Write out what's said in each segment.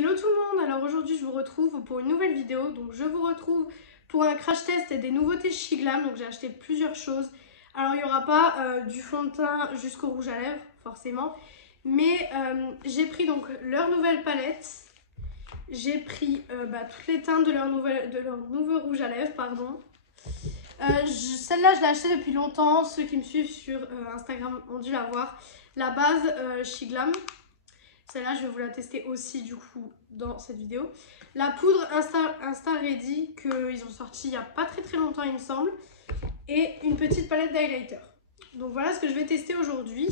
Hello tout le monde, alors aujourd'hui je vous retrouve pour une nouvelle vidéo. Donc je vous retrouve pour un crash test des nouveautés chez Glam. Donc j'ai acheté plusieurs choses. Alors il n'y aura pas du fond de teint jusqu'au rouge à lèvres forcément, mais j'ai pris donc leur nouvelle palette. J'ai pris toutes les teintes de leur nouveau rouge à lèvres, pardon. Celle-là je l'ai achetée depuis longtemps, ceux qui me suivent sur Instagram ont dû la voir. La base chez Glam. Celle-là, je vais vous la tester aussi du coup dans cette vidéo. La poudre Insta Ready qu'ils ont sorti il n'y a pas très longtemps il me semble. Et une petite palette d'highlighter. Donc voilà ce que je vais tester aujourd'hui.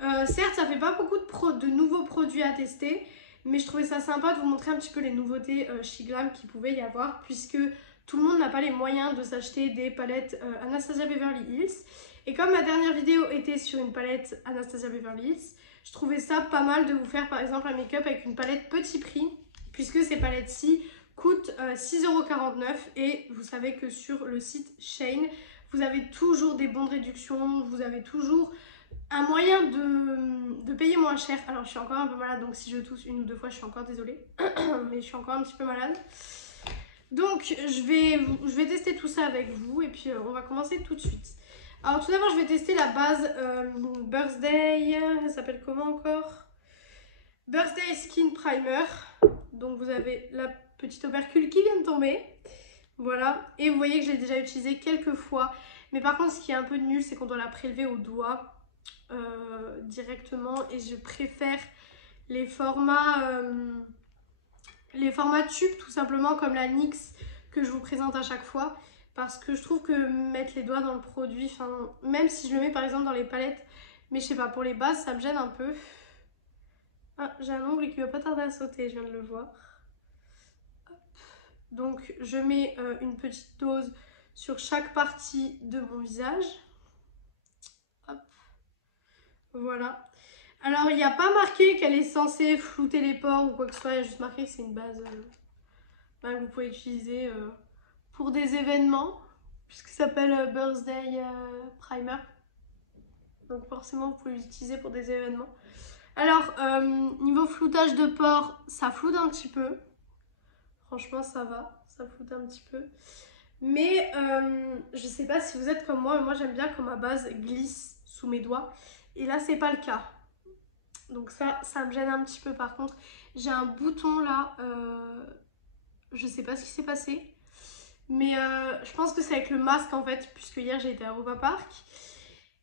Certes, ça fait pas beaucoup de nouveaux produits à tester. Mais je trouvais ça sympa de vous montrer un petit peu les nouveautés chez Glam qu'il pouvait y avoir. Puisque tout le monde n'a pas les moyens de s'acheter des palettes Anastasia Beverly Hills. Et comme ma dernière vidéo était sur une palette Anastasia Beverly Hills, je trouvais ça pas mal de vous faire par exemple un make-up avec une palette petit prix, puisque ces palettes-ci coûtent 6,49 € et vous savez que sur le site Shein, vous avez toujours des bons de réduction, vous avez toujours un moyen de payer moins cher. Alors je suis encore un peu malade, donc si je tousse une ou deux fois, je suis encore désolée, mais je suis encore un petit peu malade. Donc je vais tester tout ça avec vous et puis on va commencer tout de suite. Alors tout d'abord je vais tester la base Birthday, elle s'appelle comment encore? Birthday Skin Primer. Donc vous avez la petite opercule qui vient de tomber. Voilà, et vous voyez que je l'ai déjà utilisée quelques fois. Mais par contre ce qui est un peu nul, c'est qu'on doit la prélever au doigt directement. Et je préfère les formats tubes tout simplement, comme la NYX que je vous présente à chaque fois. Parce que je trouve que mettre les doigts dans le produit, même si je le mets par exemple dans les palettes, mais je sais pas, pour les bases ça me gêne un peu. Ah, j'ai un ongle qui va pas tarder à sauter, je viens de le voir. Hop. Donc je mets une petite dose sur chaque partie de mon visage. Hop. Voilà. Alors il n'y a pas marqué qu'elle est censée flouter les pores ou quoi que ce soit, il y a juste marqué que c'est une base que vous pouvez utiliser pour des événements, puisque ça s'appelle Birthday Primer. Donc forcément vous pouvez l'utiliser pour des événements. Alors niveau floutage de pores, ça floute un petit peu. Franchement ça va, ça floute un petit peu. Mais je sais pas si vous êtes comme moi, mais moi j'aime bien quand ma base glisse sous mes doigts. Et là c'est pas le cas. Donc ça me gêne un petit peu. Par contre j'ai un bouton là, je sais pas ce qui s'est passé. Mais je pense que c'est avec le masque en fait, puisque hier j'ai été à Europa Park.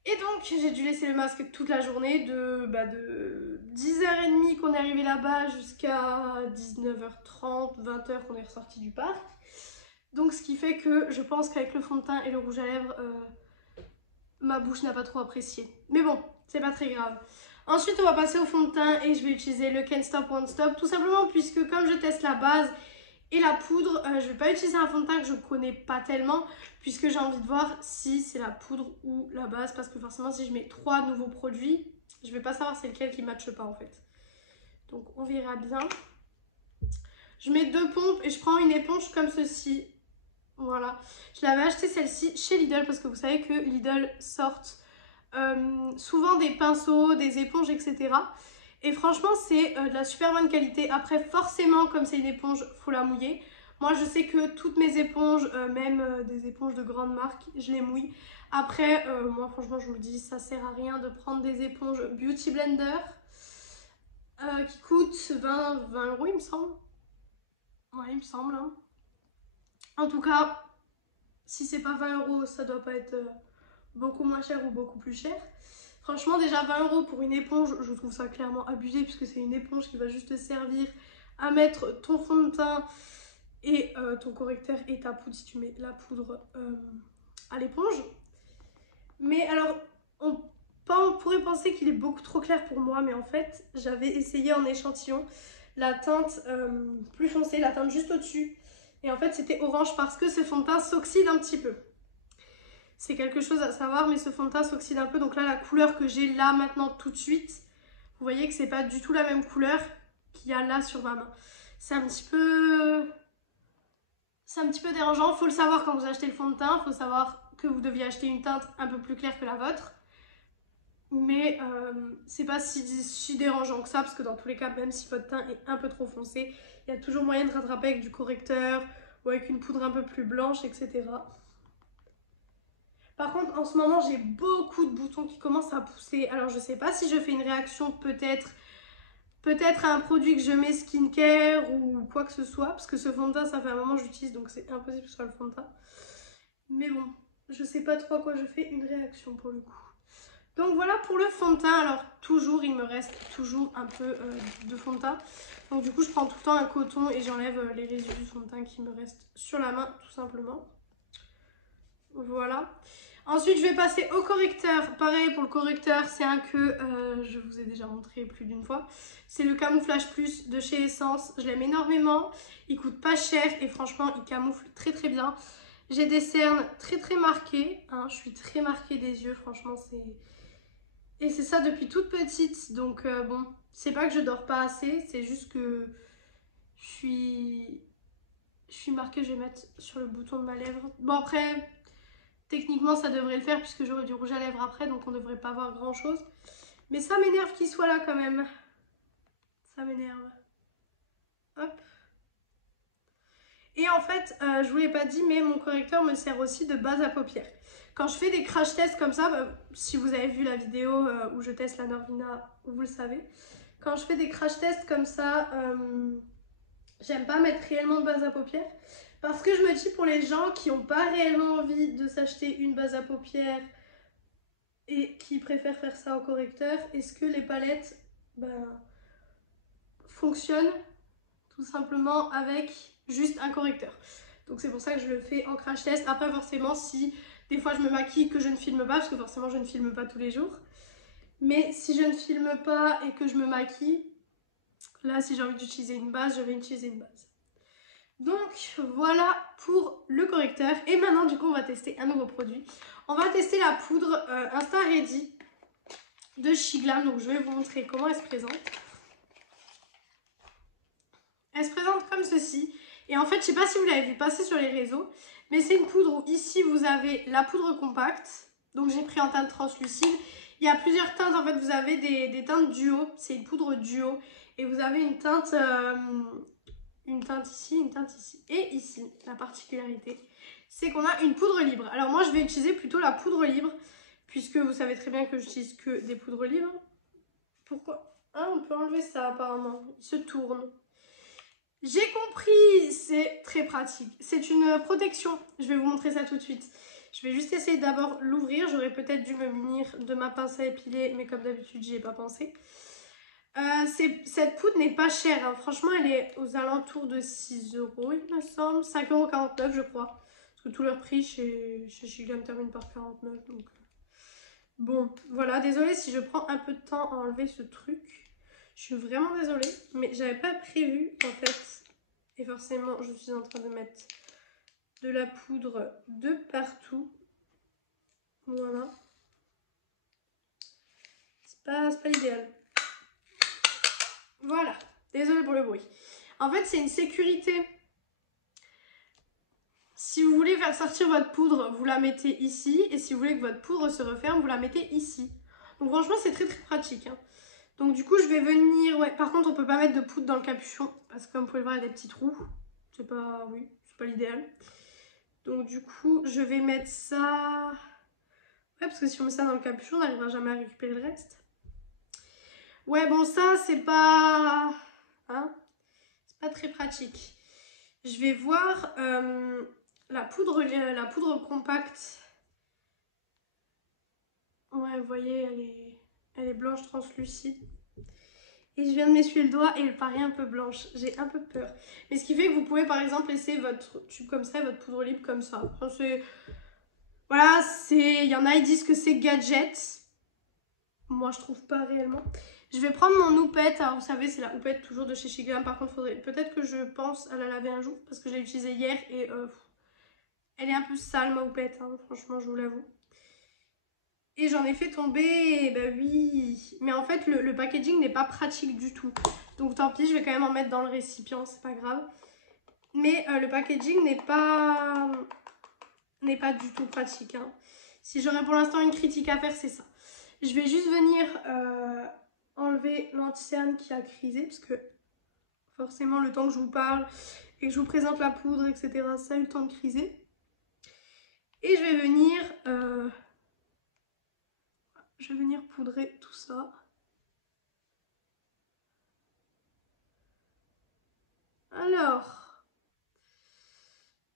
Et donc j'ai dû laisser le masque toute la journée, de 10h30 qu'on est arrivé là-bas jusqu'à 19h30, 20h qu'on est ressorti du parc. Donc ce qui fait que je pense qu'avec le fond de teint et le rouge à lèvres, ma bouche n'a pas trop apprécié. Mais bon, c'est pas très grave. Ensuite on va passer au fond de teint et je vais utiliser le Can't Stop Won't Stop, tout simplement puisque comme je teste la base et la poudre, je vais pas utiliser un fond de teint que je connais pas tellement, puisque j'ai envie de voir si c'est la poudre ou la base, parce que forcément si je mets 3 nouveaux produits, je vais pas savoir c'est lequel qui matche pas en fait. Donc on verra bien. Je mets 2 pompes et je prends une éponge comme ceci. Voilà. Je l'avais acheté celle-ci chez Lidl, parce que vous savez que Lidl sortent souvent des pinceaux, des éponges, etc. Et franchement c'est de la super bonne qualité. Après forcément comme c'est une éponge, faut la mouiller. Moi je sais que toutes mes éponges, même des éponges de grande marque, je les mouille. Après moi franchement je vous le dis, ça sert à rien de prendre des éponges Beauty Blender qui coûtent 20 € il me semble. Ouais il me semble hein. En tout cas si c'est pas 20 € ça doit pas être beaucoup moins cher ou beaucoup plus cher. Franchement déjà 20 € pour une éponge, je trouve ça clairement abusé, puisque c'est une éponge qui va juste te servir à mettre ton fond de teint et ton correcteur et ta poudre si tu mets la poudre à l'éponge. Mais alors on pourrait penser qu'il est beaucoup trop clair pour moi, mais en fait j'avais essayé en échantillon la teinte plus foncée, la teinte juste au-dessus, et en fait c'était orange parce que ce fond de teint s'oxyde un petit peu. C'est quelque chose à savoir, mais ce fond de teint s'oxyde un peu. Donc là, la couleur que j'ai là maintenant tout de suite, vous voyez que c'est pas du tout la même couleur qu'il y a là sur ma main. C'est un petit peu dérangeant. Faut le savoir quand vous achetez le fond de teint. Faut savoir que vous deviez acheter une teinte un peu plus claire que la vôtre. Mais c'est pas si dérangeant que ça, parce que dans tous les cas, même si votre teint est un peu trop foncé, il y a toujours moyen de rattraper avec du correcteur ou avec une poudre un peu plus blanche, etc. Par contre, en ce moment, j'ai beaucoup de boutons qui commencent à pousser. Alors, je sais pas si je fais une réaction peut-être à un produit que je mets skincare ou quoi que ce soit, parce que ce fond de teint, ça fait un moment que j'utilise, donc c'est impossible que ce soit le fond de teint. Mais bon, je sais pas trop à quoi je fais une réaction pour le coup. Donc voilà pour le fond de teint. Alors toujours, il me reste toujours un peu de fond de teint. Donc du coup, je prends tout le temps un coton et j'enlève les résidus du fond de teint qui me restent sur la main, tout simplement. Voilà. Ensuite, je vais passer au correcteur. Pareil, pour le correcteur, c'est un que je vous ai déjà montré plus d'une fois. C'est le Camouflage Plus de chez Essence. Je l'aime énormément. Il coûte pas cher et franchement, il camoufle très très bien. J'ai des cernes très très marquées. Hein. Je suis très marquée des yeux, franchement, c'est... Et c'est ça depuis toute petite. Donc bon, c'est pas que je dors pas assez, c'est juste que je suis marquée, je vais mettre sur le bouton de ma lèvre. Bon après... Techniquement, ça devrait le faire puisque j'aurai du rouge à lèvres après, donc on devrait pas voir grand chose. Mais ça m'énerve qu'il soit là quand même. Ça m'énerve. Hop. Et en fait, je vous l'ai pas dit, mais mon correcteur me sert aussi de base à paupières. Quand je fais des crash tests comme ça, si vous avez vu la vidéo où je teste la Norvina, vous le savez. Quand je fais des crash tests comme ça, j'aime pas mettre réellement de base à paupières. Parce que je me dis pour les gens qui n'ont pas réellement envie de s'acheter une base à paupières et qui préfèrent faire ça au correcteur, est-ce que les palettes fonctionnent tout simplement avec juste un correcteur? Donc c'est pour ça que je le fais en crash test. Après forcément si des fois je me maquille que je ne filme pas, parce que forcément je ne filme pas tous les jours. Mais si je ne filme pas et que je me maquille, là si j'ai envie d'utiliser une base, je vais utiliser une base. Donc voilà pour le correcteur. Et maintenant du coup on va tester un nouveau produit. On va tester la poudre Insta Ready de Shiglam. Donc je vais vous montrer comment elle se présente. Elle se présente comme ceci. Et en fait je sais pas si vous l'avez vu passer sur les réseaux, mais c'est une poudre où ici vous avez la poudre compacte. Donc j'ai pris en teinte translucide. Il y a plusieurs teintes, en fait vous avez des teintes duo. C'est une poudre duo. Et vous avez une teinte ici, une teinte ici et ici. La particularité, c'est qu'on a une poudre libre. Alors moi, je vais utiliser plutôt la poudre libre, puisque vous savez très bien que j'utilise que des poudres libres. Pourquoi? Ah, on peut enlever ça apparemment. Il se tourne. J'ai compris, c'est très pratique. C'est une protection. Je vais vous montrer ça tout de suite. Je vais juste essayer d'abord l'ouvrir. J'aurais peut-être dû me munir de ma pince à épiler, mais comme d'habitude, j'y ai pas pensé. Cette poudre n'est pas chère, hein. Franchement elle est aux alentours de 6 €, il me semble, 5,49 € je crois, parce que tout leur prix chez Shiglam termine par 49, donc bon voilà. Désolée si je prends un peu de temps à enlever ce truc, je suis vraiment désolée, mais j'avais pas prévu en fait, et forcément je suis en train de mettre de la poudre de partout, voilà, c'est pas l'idéal. Voilà, désolée pour le bruit. En fait, c'est une sécurité. Si vous voulez faire sortir votre poudre, vous la mettez ici. Et si vous voulez que votre poudre se referme, vous la mettez ici. Donc franchement, c'est très très pratique. Hein. Donc du coup, je vais venir... Ouais, par contre, on peut pas mettre de poudre dans le capuchon. Parce que comme vous pouvez le voir, il y a des petits trous. C'est pas... Oui, c'est pas l'idéal. Donc du coup, je vais mettre ça... Ouais, parce que si on met ça dans le capuchon, on n'arrivera jamais à récupérer le reste. Ouais, bon, ça, c'est pas... Hein, c'est pas très pratique. Je vais voir la poudre compacte. Ouais, vous voyez, elle est blanche translucide. Et je viens de m'essuyer le doigt et elle paraît un peu blanche. J'ai un peu peur. Mais ce qui fait que vous pouvez par exemple laisser votre tube comme ça et votre poudre libre comme ça. Enfin, voilà, il y en a, ils disent que c'est gadget. Moi, je trouve pas réellement. Je vais prendre mon houppette. Alors, vous savez, c'est la houppette toujours de chez Shiglam. Par contre, faudrait peut-être que je pense à la laver un jour parce que je l'ai utilisée hier et elle est un peu sale, ma houppette. Hein, franchement, je vous l'avoue. Et j'en ai fait tomber, bah oui. Mais en fait, le packaging n'est pas pratique du tout. Donc, tant pis, je vais quand même en mettre dans le récipient, c'est pas grave. Mais le packaging n'est pas du tout pratique. Hein. Si j'aurais pour l'instant une critique à faire, c'est ça. Je vais juste venir enlever l'anti-cerne qui a crisé, parce que forcément le temps que je vous parle et que je vous présente la poudre, etc., ça a eu le temps de criser. Et je vais venir poudrer tout ça. Alors,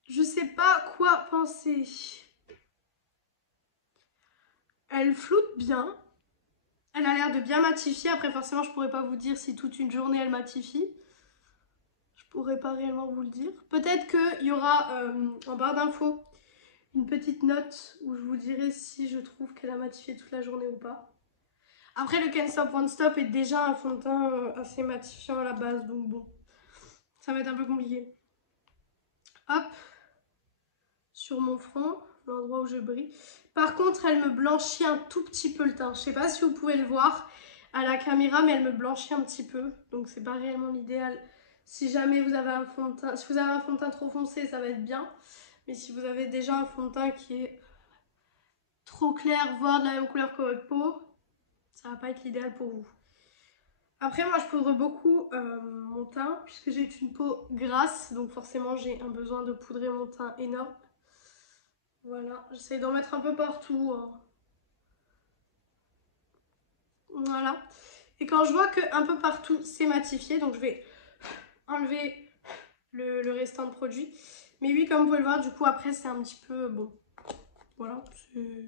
je sais pas quoi penser. Elle floute bien. Elle a l'air de bien matifier. Après, forcément, je pourrais pas vous dire si toute une journée elle matifie. Je pourrais pas réellement vous le dire. Peut-être qu'il y aura en barre d'infos une petite note où je vous dirai si je trouve qu'elle a matifié toute la journée ou pas. Après, le Can't Stop Won't Stop est déjà un fond de teint assez matifiant à la base, donc bon, ça va être un peu compliqué. Hop, sur mon front, l'endroit où je brille. Par contre, elle me blanchit un tout petit peu le teint. Je sais pas si vous pouvez le voir à la caméra, mais elle me blanchit un petit peu, donc c'est pas réellement l'idéal. Si jamais vous avez un fond de teint, si vous avez un fond de teint trop foncé, ça va être bien. Mais si vous avez déjà un fond de teint qui est trop clair, voire de la même couleur que votre peau, ça va pas être l'idéal pour vous. Après, moi, je poudre beaucoup mon teint, puisque j'ai une peau grasse, donc forcément, j'ai un besoin de poudrer mon teint énorme. Voilà, j'essaie d'en mettre un peu partout. Hein. Voilà. Et quand je vois qu'un peu partout, c'est matifié, donc je vais enlever le restant de produit. Mais oui, comme vous pouvez le voir, du coup, après, c'est un petit peu... Bon, voilà, c'est...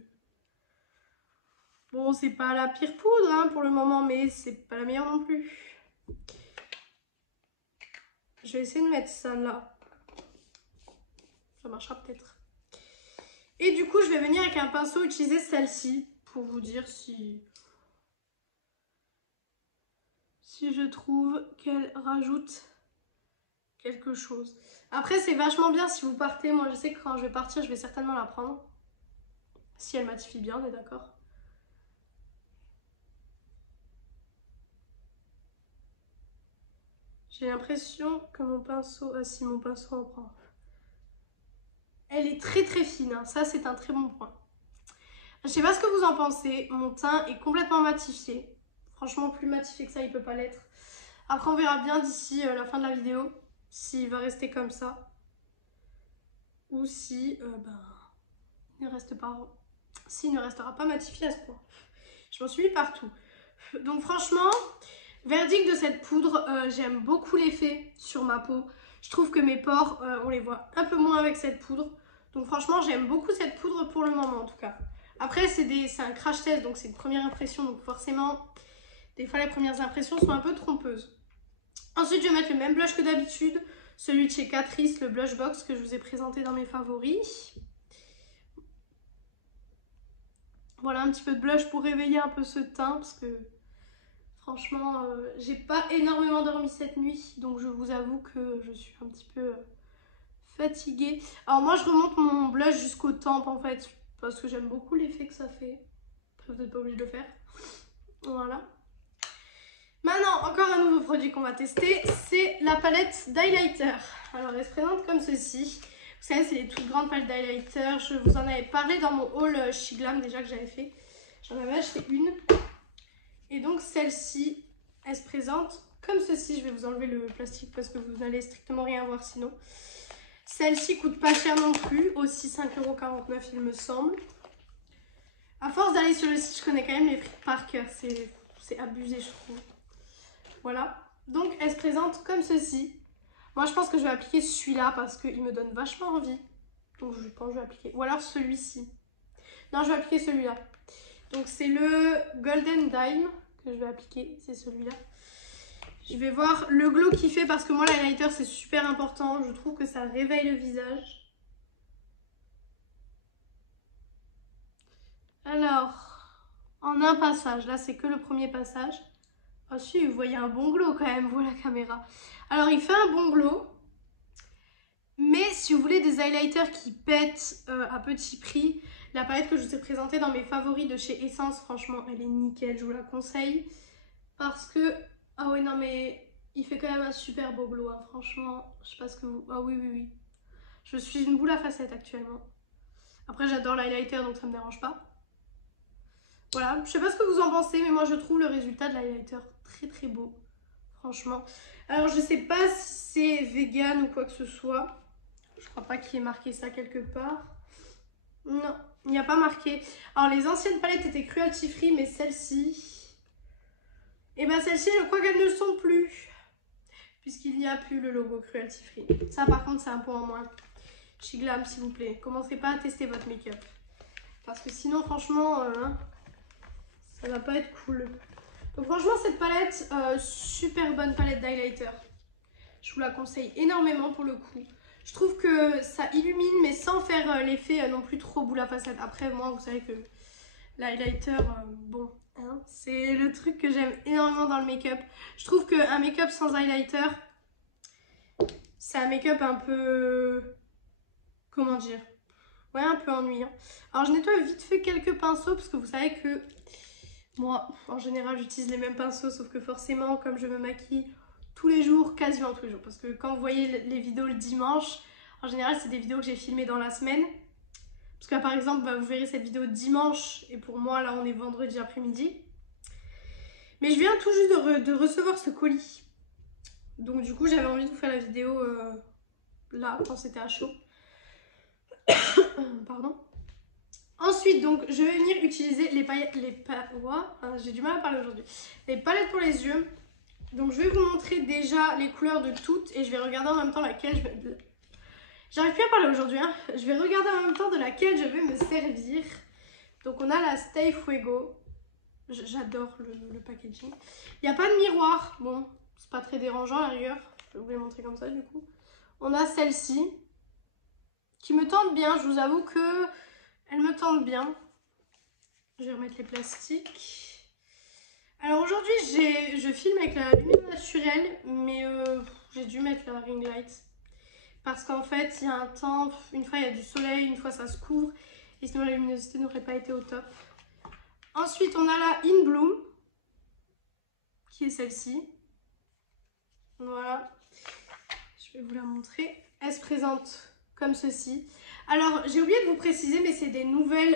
Bon, c'est pas la pire poudre hein, pour le moment, mais c'est pas la meilleure non plus. Je vais essayer de mettre ça là. Ça marchera peut-être. Et du coup, je vais venir avec un pinceau utiliser celle-ci pour vous dire si je trouve qu'elle rajoute quelque chose. Après, c'est vachement bien si vous partez. Moi, je sais que quand je vais partir, je vais certainement la prendre. Si elle matifie bien, on est d'accord. J'ai l'impression que mon pinceau... Ah si, mon pinceau en prend. Elle est très très fine, hein. Ça c'est un très bon point. Je sais pas ce que vous en pensez, mon teint est complètement matifié. Franchement, plus matifié que ça, il peut pas l'être. Après, on verra bien d'ici la fin de la vidéo s'il va rester comme ça. Ou si il ne reste pas... S'il ne restera pas matifié à ce point. Je m'en suis mis partout. Donc franchement, verdict de cette poudre, j'aime beaucoup l'effet sur ma peau. Je trouve que mes pores, on les voit un peu moins avec cette poudre. Donc franchement, j'aime beaucoup cette poudre pour le moment en tout cas. Après, c'est un crash test, donc c'est une première impression. Donc forcément, des fois, les premières impressions sont un peu trompeuses. Ensuite, je vais mettre le même blush que d'habitude. Celui de chez Catrice, le Blush Box que je vous ai présenté dans mes favoris. Voilà, un petit peu de blush pour réveiller un peu ce teint parce que franchement, j'ai pas énormément dormi cette nuit. Donc je vous avoue que je suis un petit peu fatiguée. Alors moi, je remonte mon blush jusqu'aux tempes en fait parce que j'aime beaucoup l'effet que ça fait. Après, vous n'êtes pas obligé de le faire. Voilà. Maintenant, encore un nouveau produit qu'on va tester, c'est la palette d'highlighter. Alors, elle se présente comme ceci. Vous savez, c'est les toutes grandes palettes d'highlighter. Je vous en avais parlé dans mon haul She Glam déjà que j'avais fait. J'en avais acheté une. Et donc, celle-ci, elle se présente comme ceci. Je vais vous enlever le plastique parce que vous n'allez strictement rien voir sinon. Celle-ci coûte pas cher non plus, aussi 5,49 € il me semble. À force d'aller sur le site, je connais quand même les prix par cœur. C'est abusé, je trouve. Voilà, donc elle se présente comme ceci. Moi je pense que je vais appliquer celui-là parce qu'il me donne vachement envie. Donc je pense que je vais appliquer. Ou alors celui-ci. Non, je vais appliquer celui-là. Donc c'est le Golden Dime que je vais appliquer, c'est celui-là. Je vais voir le glow qu'il fait parce que moi l'highlighter c'est super important. Je trouve que ça réveille le visage. Alors, en un passage, là c'est que le premier passage. Ah si, vous voyez un bon glow quand même, vous la caméra. Alors il fait un bon glow. Mais si vous voulez des highlighters qui pètent à petit prix, la palette que je vous ai présentée dans mes favoris de chez Essence, franchement elle est nickel, je vous la conseille. Parce que, ah ouais non mais il fait quand même un super beau glow, hein. Franchement, je sais pas ce que vous... Ah oui oui oui, je suis une boule à facettes actuellement. Après j'adore l'highlighter donc ça me dérange pas. Voilà, je sais pas ce que vous en pensez, mais moi je trouve le résultat de l'highlighter très beau, franchement. Alors je sais pas si c'est vegan ou quoi que ce soit. Je crois pas qu'il y ait marqué ça quelque part. Non, il n'y a pas marqué. Alors les anciennes palettes étaient cruelty free, mais celle-ci... Et ben celle-ci, je crois qu'elles ne le sont plus. Puisqu'il n'y a plus le logo cruelty free. Ça par contre, c'est un point en moins. Chiglam, s'il vous plaît, commencez pas à tester votre make-up. Parce que sinon, franchement... ça va pas être cool. Donc franchement cette palette, super bonne palette d'highlighter. Je vous la conseille énormément pour le coup. Je trouve que ça illumine mais sans faire l'effet non plus trop boule à facettes. Après moi vous savez que l'highlighter, bon, hein, c'est le truc que j'aime énormément dans le make-up. Je trouve qu'un make-up sans highlighter, c'est un make-up un peu... Comment dire? Ouais, un peu ennuyant. Alors je nettoie vite fait quelques pinceaux parce que vous savez que... Moi, en général, j'utilise les mêmes pinceaux, sauf que forcément, comme je me maquille tous les jours, quasiment tous les jours, parce que quand vous voyez les vidéos le dimanche, en général, c'est des vidéos que j'ai filmées dans la semaine. Parce que par exemple, bah, vous verrez cette vidéo dimanche, et pour moi, là, on est vendredi après-midi. Mais je viens tout juste de recevoir ce colis. Donc du coup, j'avais envie de vous faire la vidéo là, quand c'était à chaud. Pardon. Ensuite, donc, je vais venir utiliser les paillettes, j'ai du mal à parler aujourd'hui. Les palettes pour les yeux. Donc, je vais vous montrer déjà les couleurs de toutes et je vais regarder en même temps laquelle je vais... J'arrive plus à parler aujourd'hui, hein. Je vais regarder en même temps de laquelle je vais me servir. Donc, on a la Stay Fuego. J'adore le packaging. Il n'y a pas de miroir. Bon, c'est pas très dérangeant à la rigueur. Je vais vous les montrer comme ça, du coup. On a celle-ci qui me tente bien. Je vous avoue que... Elle me tente bien. Je vais remettre les plastiques. Alors aujourd'hui, je filme avec la lumière naturelle, mais j'ai dû mettre la ring light. Parce qu'en fait, il y a un temps, une fois il y a du soleil, une fois ça se couvre. Et sinon la luminosité n'aurait pas été au top. Ensuite, on a la In Bloom, qui est celle-ci. Voilà. Je vais vous la montrer. Elle se présente comme ceci. Alors, j'ai oublié de vous préciser, mais c'est des nouvelles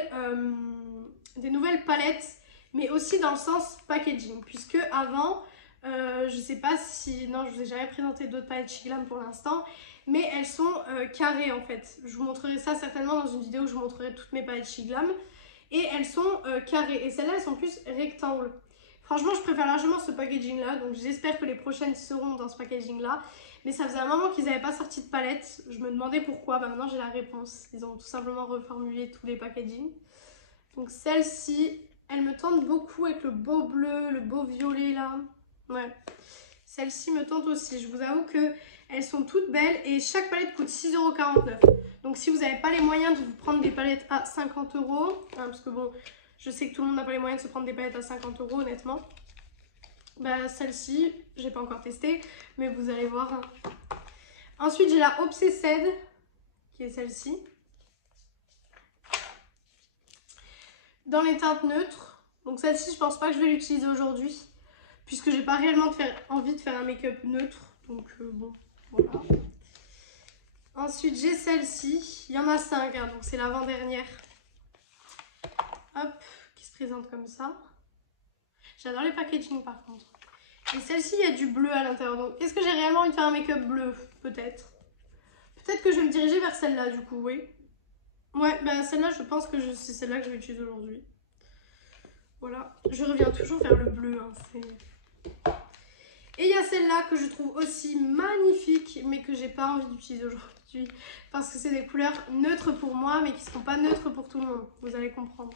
palettes, mais aussi dans le sens packaging. Puisque avant, je sais pas si... Non, je vous ai jamais présenté d'autres palettes Chiglam pour l'instant, mais elles sont carrées en fait. Je vous montrerai ça certainement dans une vidéo où je vous montrerai toutes mes palettes Chiglam. Et elles sont carrées. Et celles-là, elles sont plus rectangles. Franchement, je préfère largement ce packaging-là. Donc, j'espère que les prochaines seront dans ce packaging-là. Mais ça faisait un moment qu'ils n'avaient pas sorti de palette. Je me demandais pourquoi. Bah, maintenant, j'ai la réponse. Ils ont tout simplement reformulé tous les packagings. Donc, celle-ci, elle me tente beaucoup avec le beau bleu, le beau violet là. Ouais. Celle-ci me tente aussi. Je vous avoue qu'elles sont toutes belles et chaque palette coûte 6,49 €. Donc, si vous n'avez pas les moyens de vous prendre des palettes à 50 €, hein, parce que bon, je sais que tout le monde n'a pas les moyens de se prendre des palettes à 50 € honnêtement. Bah, celle-ci, j'ai pas encore testé, mais vous allez voir. Hein. Ensuite, j'ai la Obsessed, qui est celle-ci. Dans les teintes neutres. Donc celle-ci, je pense pas que je vais l'utiliser aujourd'hui, puisque j'ai pas réellement envie de faire un make-up neutre. Donc bon, voilà. Ensuite, j'ai celle-ci. Il y en a 5, hein, donc c'est l'avant-dernière. Hop, qui se présente comme ça. J'adore les packaging par contre. Et celle-ci, il y a du bleu à l'intérieur. Donc, est-ce que j'ai réellement envie de faire un make-up bleu? Peut-être. Peut-être que je vais me diriger vers celle-là, du coup, oui. Ouais, bah celle-là, je pense que c'est celle-là que je vais utiliser aujourd'hui. Voilà. Je reviens toujours vers le bleu. Hein, et il y a celle-là que je trouve aussi magnifique, mais que j'ai pas envie d'utiliser aujourd'hui. Parce que c'est des couleurs neutres pour moi, mais qui ne seront pas neutres pour tout le monde. Vous allez comprendre.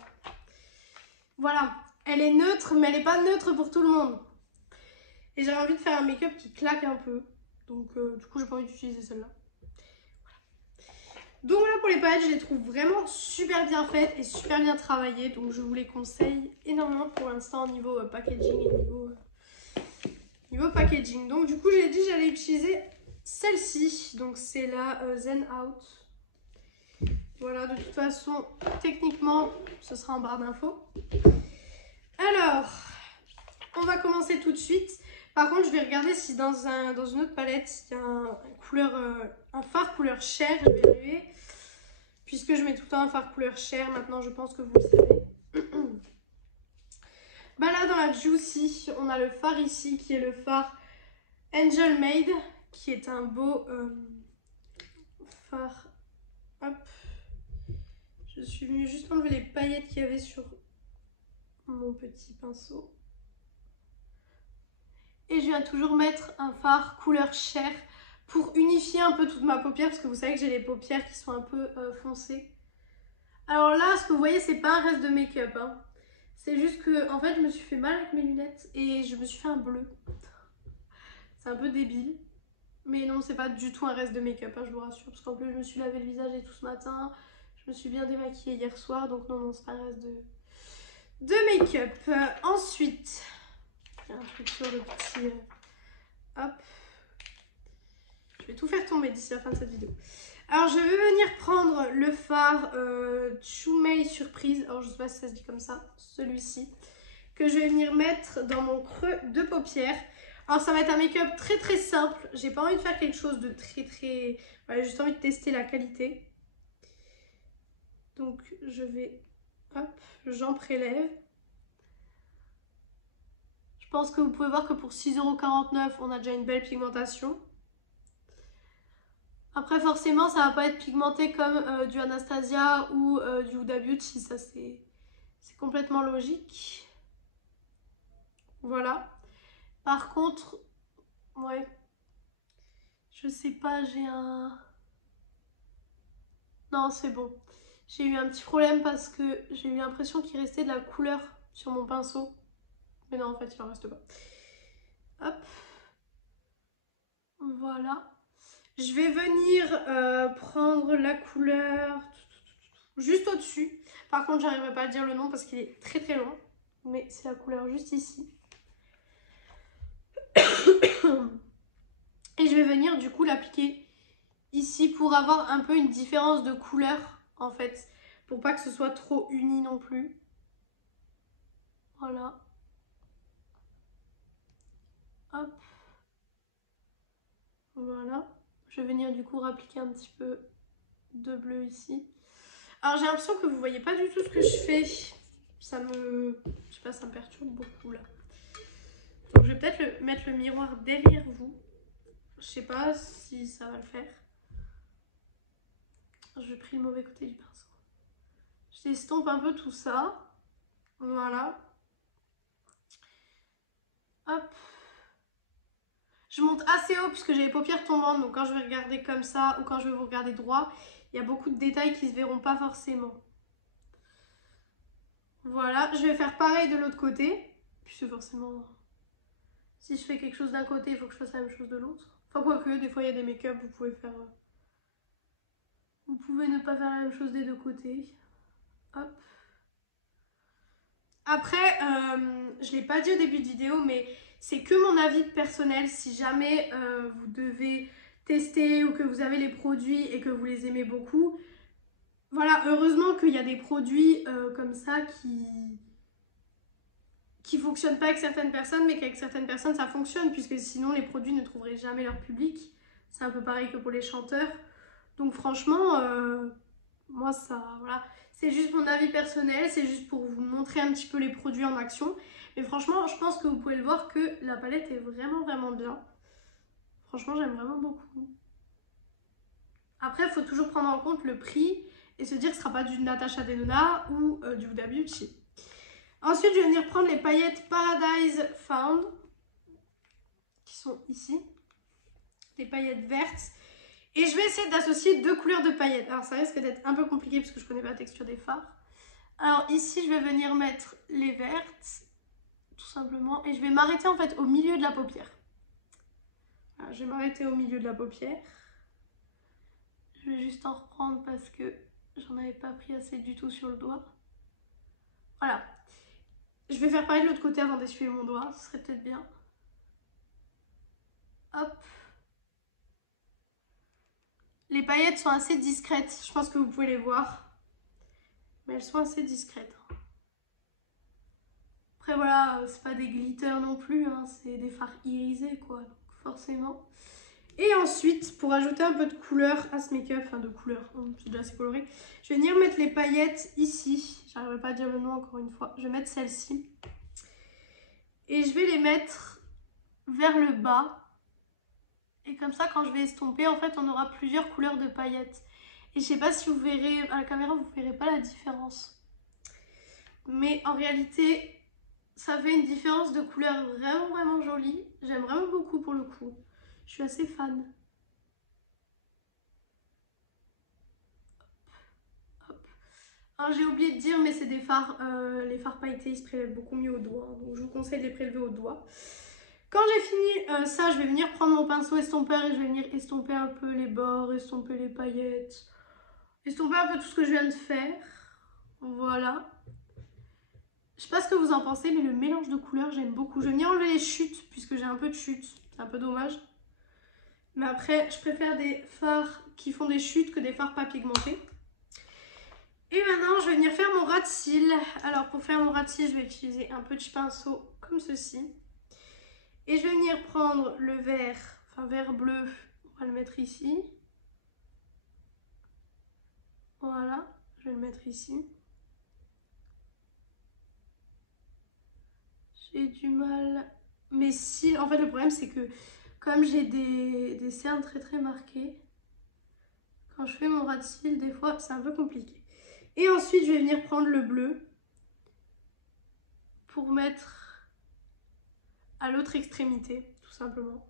Voilà. Elle est neutre, mais elle n'est pas neutre pour tout le monde. Et j'avais envie de faire un make-up qui claque un peu. Donc du coup, j'ai pas envie d'utiliser celle-là. Voilà. Donc voilà pour les palettes, je les trouve vraiment super bien faites et super bien travaillées. Donc je vous les conseille énormément pour l'instant au niveau packaging et niveau packaging. Donc du coup, j'ai dit que j'allais utiliser celle-ci. Donc c'est la Zen Out. Voilà, de toute façon, techniquement, ce sera en barre d'infos. Alors, on va commencer tout de suite. Par contre, je vais regarder si dans une autre palette, il y a un fard couleur chair. Je vais arriver. Puisque je mets tout le temps un fard couleur chair, maintenant je pense que vous le savez. Bah là dans la Juicy, on a le fard ici qui est le fard Angel Made, qui est un beau fard. Hop. Je suis venue juste enlever les paillettes qu'il y avait sur mon petit pinceau. Et je viens toujours mettre un fard couleur chair pour unifier un peu toute ma paupière, parce que vous savez que j'ai les paupières qui sont un peu foncées. Alors là, ce que vous voyez, c'est pas un reste de make-up, hein. C'est juste que, en fait, je me suis fait mal avec mes lunettes et je me suis fait un bleu. C'est un peu débile. Mais non, c'est pas du tout un reste de make-up, hein, je vous rassure. Parce qu'en plus, je me suis lavé le visage et tout ce matin. Je me suis bien démaquillée hier soir. Donc non, c'est pas un reste de make-up. Ensuite, j'ai un truc sur le petit... hop. Je vais tout faire tomber d'ici la fin de cette vidéo. Alors, je vais venir prendre le fard Chumei Surprise. Alors, je sais pas si ça se dit comme ça. Celui-ci. Que je vais venir mettre dans mon creux de paupière. Alors, ça va être un make-up très très simple. J'ai pas envie de faire quelque chose de très... Voilà, j'ai juste envie de tester la qualité. Donc, je vais... Hop, j'en prélève. Je pense que vous pouvez voir que pour 6,49 €, on a déjà une belle pigmentation. Après, forcément, ça va pas être pigmenté comme du Anastasia ou du Huda Beauty. Ça, c'est complètement logique. Voilà. Par contre, ouais, je sais pas, j'ai un... Non, c'est bon. J'ai eu un petit problème parce que j'ai eu l'impression qu'il restait de la couleur sur mon pinceau. Mais non, en fait, il en reste pas. Hop. Voilà. Je vais venir prendre la couleur juste au-dessus. Par contre, j'arriverai pas à dire le nom parce qu'il est très très long. Mais c'est la couleur juste ici. Et je vais venir du coup l'appliquer ici pour avoir un peu une différence de couleur en fait. Pour pas que ce soit trop uni non plus. Voilà. Hop. Voilà. Je vais venir du coup appliquer un petit peu de bleu ici. Alors j'ai l'impression que vous voyez pas du tout ce que je fais. Ça me... Je sais pas, ça me perturbe beaucoup là. Donc je vais peut-être mettre le miroir derrière vous. Je sais pas si ça va le faire. J'ai pris le mauvais côté du pinceau. J'estompe un peu tout ça. Voilà. Hop. Je monte assez haut puisque j'ai les paupières tombantes. Donc quand je vais regarder comme ça ou quand je vais vous regarder droit, il y a beaucoup de détails qui se verront pas forcément. Voilà. Je vais faire pareil de l'autre côté. Puisque forcément, si je fais quelque chose d'un côté, il faut que je fasse la même chose de l'autre. Enfin quoique, des fois il y a des make-up, vous pouvez faire... Vous pouvez ne pas faire la même chose des deux côtés. Hop. Après, je ne l'ai pas dit au début de vidéo, mais c'est que mon avis personnel. Si jamais vous devez tester ou que vous avez les produits et que vous les aimez beaucoup, voilà, heureusement qu'il y a des produits comme ça qui fonctionnent pas avec certaines personnes, mais qu'avec certaines personnes ça fonctionne, puisque sinon les produits ne trouveraient jamais leur public. C'est un peu pareil que pour les chanteurs. Donc franchement, moi ça, voilà, c'est juste mon avis personnel, c'est juste pour vous montrer un petit peu les produits en action. Mais franchement, je pense que vous pouvez le voir que la palette est vraiment vraiment bien. Franchement, j'aime vraiment beaucoup. Après, il faut toujours prendre en compte le prix et se dire que ce ne sera pas du Natasha Denona ou du Huda Beauty. Ensuite, je vais venir prendre les paillettes Paradise Found, qui sont ici. Les paillettes vertes. Et je vais essayer d'associer deux couleurs de paillettes. Alors ça risque d'être un peu compliqué parce que je ne connais pas la texture des fards. Alors ici, je vais venir mettre les vertes, tout simplement. Et je vais m'arrêter en fait au milieu de la paupière. Voilà, je vais m'arrêter au milieu de la paupière. Je vais juste en reprendre parce que j'en avais pas pris assez du tout sur le doigt. Voilà. Je vais faire pareil de l'autre côté avant d'essuyer mon doigt. Ce serait peut-être bien. Hop. Les paillettes sont assez discrètes, je pense que vous pouvez les voir. Mais elles sont assez discrètes. Après voilà, c'est pas des glitters non plus, hein, c'est des fards irisés quoi, donc forcément. Et ensuite, pour ajouter un peu de couleur à ce make-up, enfin de couleur, c'est déjà assez coloré, je vais venir mettre les paillettes ici. J'arriverai pas à dire le nom encore une fois, je vais mettre celle-ci. Et je vais les mettre vers le bas. Et comme ça, quand je vais estomper, en fait, on aura plusieurs couleurs de paillettes. Et je sais pas si vous verrez, à la caméra, vous verrez pas la différence. Mais en réalité, ça fait une différence de couleur vraiment, vraiment jolie. J'aime vraiment beaucoup pour le coup. Je suis assez fan. J'ai oublié de dire, mais c'est des fards, les fards pailletés, ils se prélèvent beaucoup mieux au doigt. Donc je vous conseille de les prélever au doigt. Quand j'ai fini ça, je vais venir prendre mon pinceau estompeur et je vais venir estomper un peu les bords, estomper les paillettes, estomper un peu tout ce que je viens de faire. Voilà. Je sais pas ce que vous en pensez, mais le mélange de couleurs, j'aime beaucoup. Je vais venir enlever les chutes, puisque j'ai un peu de chutes. C'est un peu dommage. Mais après, je préfère des fards qui font des chutes que des fards pas pigmentés. Et maintenant, je vais venir faire mon ras de cils. Alors, pour faire mon ras de cils, je vais utiliser un petit pinceau comme ceci. Et je vais venir prendre le vert, enfin vert bleu, on va le mettre ici. Voilà, je vais le mettre ici. J'ai du mal. Mes cils, en fait, le problème, c'est que comme j'ai des cernes très très marquées, quand je fais mon ras de cils, des fois, c'est un peu compliqué. Et ensuite, je vais venir prendre le bleu pour mettre à l'autre extrémité, tout simplement.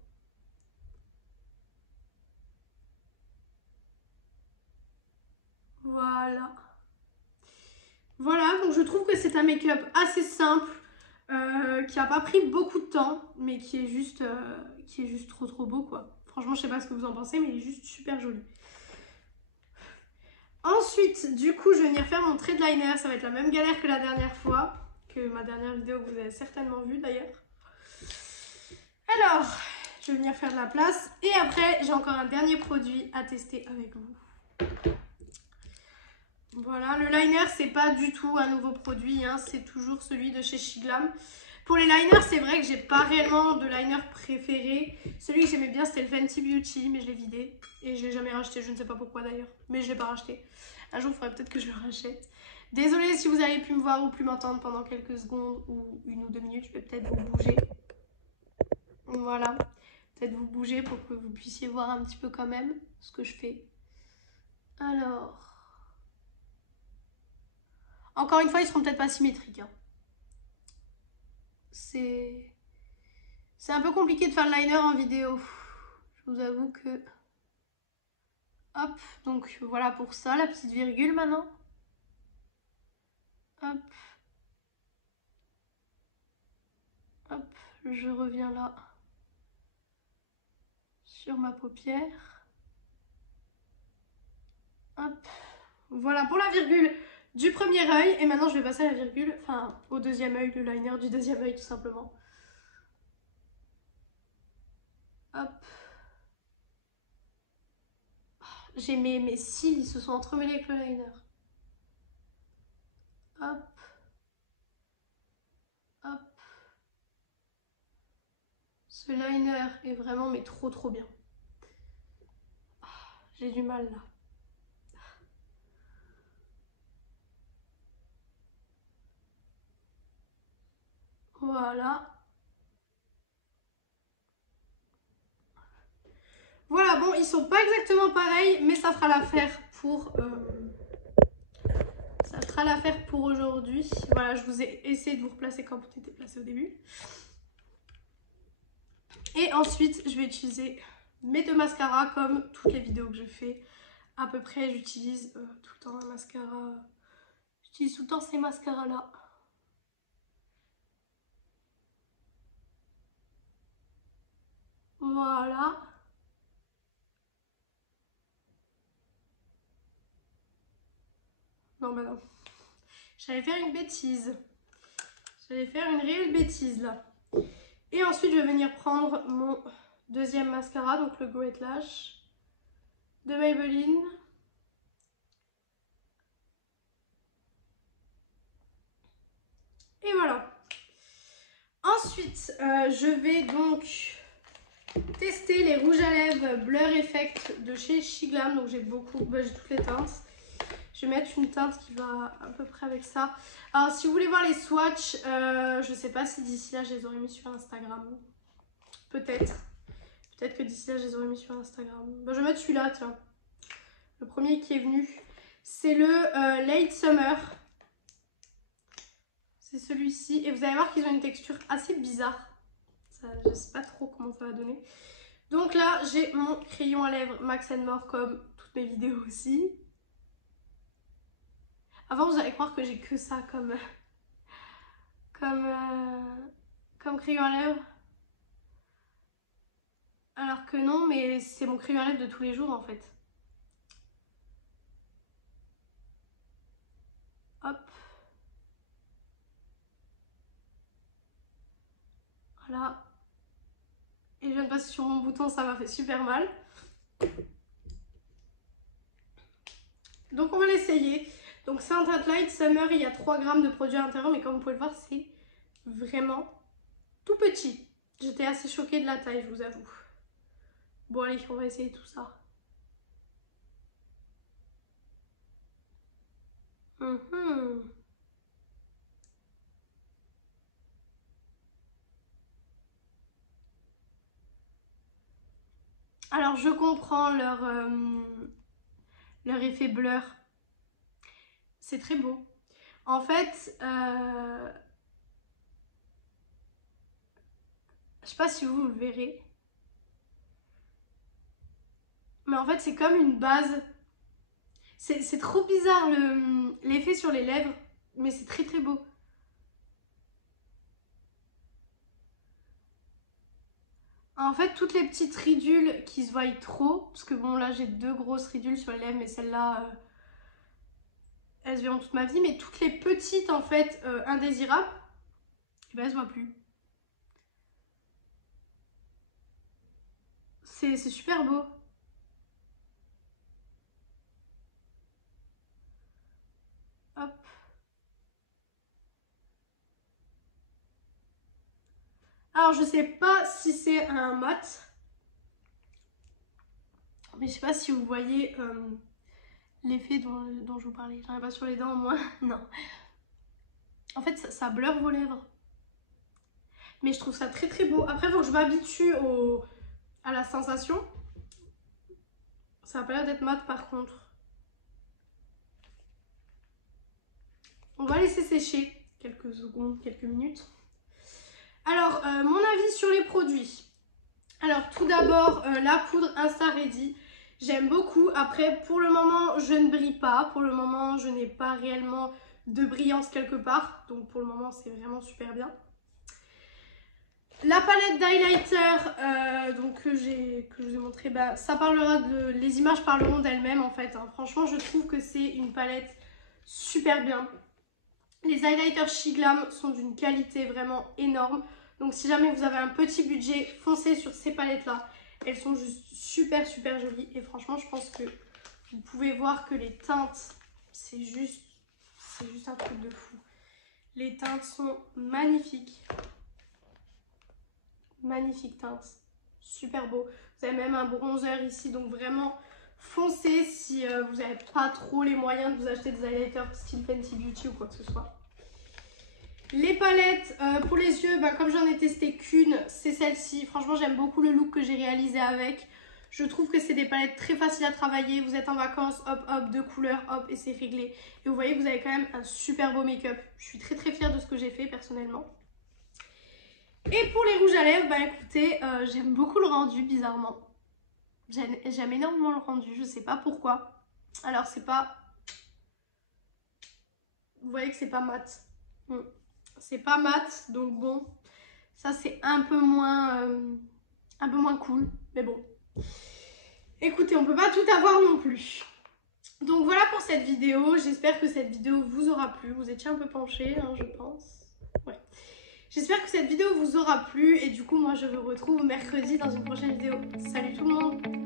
Voilà. Voilà, donc je trouve que c'est un make-up assez simple, qui n'a pas pris beaucoup de temps, mais qui est juste trop trop beau quoi. Franchement, je sais pas ce que vous en pensez, mais il est juste super joli. Ensuite, du coup, je vais venir faire mon trait de liner. Ça va être la même galère que la dernière fois, que ma dernière vidéo que vous avez certainement vue d'ailleurs. Alors, je vais venir faire de la place. Et après, j'ai encore un dernier produit à tester avec vous. Voilà, le liner, c'est pas du tout un nouveau produit, hein, c'est toujours celui de chez Shiglam. Pour les liners, c'est vrai que j'ai pas réellement de liner préféré. Celui que j'aimais bien, c'était le Fenty Beauty, mais je l'ai vidé. Et je l'ai jamais racheté, je ne sais pas pourquoi d'ailleurs. Mais je l'ai pas racheté. Un jour, il faudrait peut-être que je le rachète. Désolée si vous avez pu me voir ou plus m'entendre pendant quelques secondes ou 1 ou 2 minutes. Je vais peut-être vous bouger. Voilà. Peut-être vous bouger pour que vous puissiez voir un petit peu quand même ce que je fais. Alors... Encore une fois, ils seront peut-être pas symétriques. Hein. C'est un peu compliqué de faire le liner en vidéo. Je vous avoue que... Hop, donc voilà pour ça, la petite virgule maintenant. Hop. Hop, je reviens là. Sur ma paupière. Hop. Voilà pour la virgule du premier œil. Et maintenant je vais passer à la virgule, enfin au deuxième œil, le liner du deuxième œil tout simplement. Hop. J'ai mes cils, ils se sont entremêlés avec le liner. Hop. Hop. Ce liner est vraiment mais trop trop bien. J'ai du mal là. Voilà. Voilà, bon, ils sont pas exactement pareils, mais ça fera l'affaire pour... ça fera l'affaire pour aujourd'hui. Voilà, je vous ai essayé de vous replacer comme vous étiez placé au début. Et ensuite, je vais utiliser mes 2 mascaras comme toutes les vidéos que je fais. À peu près, j'utilise tout le temps un mascara. J'utilise tout le temps ces mascaras-là. Voilà. Non, bah non. J'allais faire une bêtise. J'allais faire une réelle bêtise là. Et ensuite, je vais venir prendre mon deuxième mascara, donc le Great Lash de Maybelline. Et voilà. Ensuite, je vais donc tester les rouges à lèvres Blur Effect de chez Shiglam. Donc j'ai beaucoup, j'ai toutes les teintes. Je vais mettre une teinte qui va à peu près avec ça. Alors si vous voulez voir les swatchs, je sais pas si d'ici là je les aurais mis sur Instagram. Peut-être. Peut-être que d'ici là je les aurais mis sur Instagram. Bon, je vais mettre celui-là, tiens. Le premier qui est venu. C'est le Late Summer. C'est celui-ci. Et vous allez voir qu'ils ont une texture assez bizarre. Ça, je sais pas trop comment ça va donner. Donc là, j'ai mon crayon à lèvres Max & More comme toutes mes vidéos aussi. Avant, vous allez croire que j'ai que ça comme crayon à lèvres. Alors que non, mais c'est mon crayon à lèvres de tous les jours en fait. Hop. Voilà. Et je viens de passer sur mon bouton, ça m'a fait super mal. Donc on va l'essayer. Donc c'est un teinte light summer, il y a 3 grammes de produit à l'intérieur, mais comme vous pouvez le voir, c'est vraiment tout petit. J'étais assez choquée de la taille, je vous avoue. Bon allez, on va essayer tout ça. Alors je comprends leur effet blur. C'est très beau. En fait, je sais pas si vous le verrez. Mais en fait, c'est comme une base. C'est trop bizarre l'effet sur les lèvres. Mais c'est très très beau. En fait, toutes les petites ridules qui se voient trop. Parce que bon, là, j'ai 2 grosses ridules sur les lèvres. Mais celle-là, elles se verront toute ma vie. Mais toutes les petites, en fait, indésirables, eh ben, elles se voient plus. C'est super beau. Hop. Alors je sais pas si c'est un mat. Mais je sais pas si vous voyez l'effet dont je vous parlais. J'en ai pas sur les dents au moins. Non. En fait ça blur vos lèvres. Mais je trouve ça très très beau. Après il faut que je m'habitue à la sensation. Ça a pas l'air d'être mat par contre. On va laisser sécher quelques secondes, quelques minutes. Alors, mon avis sur les produits. Alors, tout d'abord, la poudre Insta Ready. J'aime beaucoup. Après, pour le moment, je ne brille pas. Pour le moment, je n'ai pas réellement de brillance quelque part. Donc, pour le moment, c'est vraiment super bien. La palette d'highlighter que je vous ai montré, bah, ça parlera les images parleront d'elles-mêmes en fait. Hein. Franchement, je trouve que c'est une palette super bien. Les highlighters Shiglam sont d'une qualité vraiment énorme. Donc si jamais vous avez un petit budget, foncez sur ces palettes-là. Elles sont juste super super jolies. Et franchement, je pense que vous pouvez voir que les teintes, c'est juste un truc de fou. Les teintes sont magnifiques. Magnifique teinte. Super beau. Vous avez même un bronzer ici. Donc vraiment, foncez si vous n'avez pas trop les moyens de vous acheter des highlighters style Fenty Beauty ou quoi que ce soit. Les palettes pour les yeux, bah, comme j'en ai testé qu'une, c'est celle-ci. Franchement, j'aime beaucoup le look que j'ai réalisé avec. Je trouve que c'est des palettes très faciles à travailler. Vous êtes en vacances, hop hop, 2 couleurs, hop, et c'est réglé. Et vous voyez que vous avez quand même un super beau make-up. Je suis très très fière de ce que j'ai fait personnellement. Et pour les rouges à lèvres, bah écoutez, j'aime beaucoup le rendu, bizarrement. J'aime énormément le rendu, je sais pas pourquoi. Alors c'est pas... Vous voyez que c'est pas mat. C'est pas mat, donc bon, ça c'est un peu moins cool, mais bon. Écoutez, on peut pas tout avoir non plus. Donc voilà pour cette vidéo, j'espère que cette vidéo vous aura plu. Vous étiez un peu penchés, hein, je pense. Ouais. J'espère que cette vidéo vous aura plu et du coup moi je vous retrouve mercredi dans une prochaine vidéo. Salut tout le monde!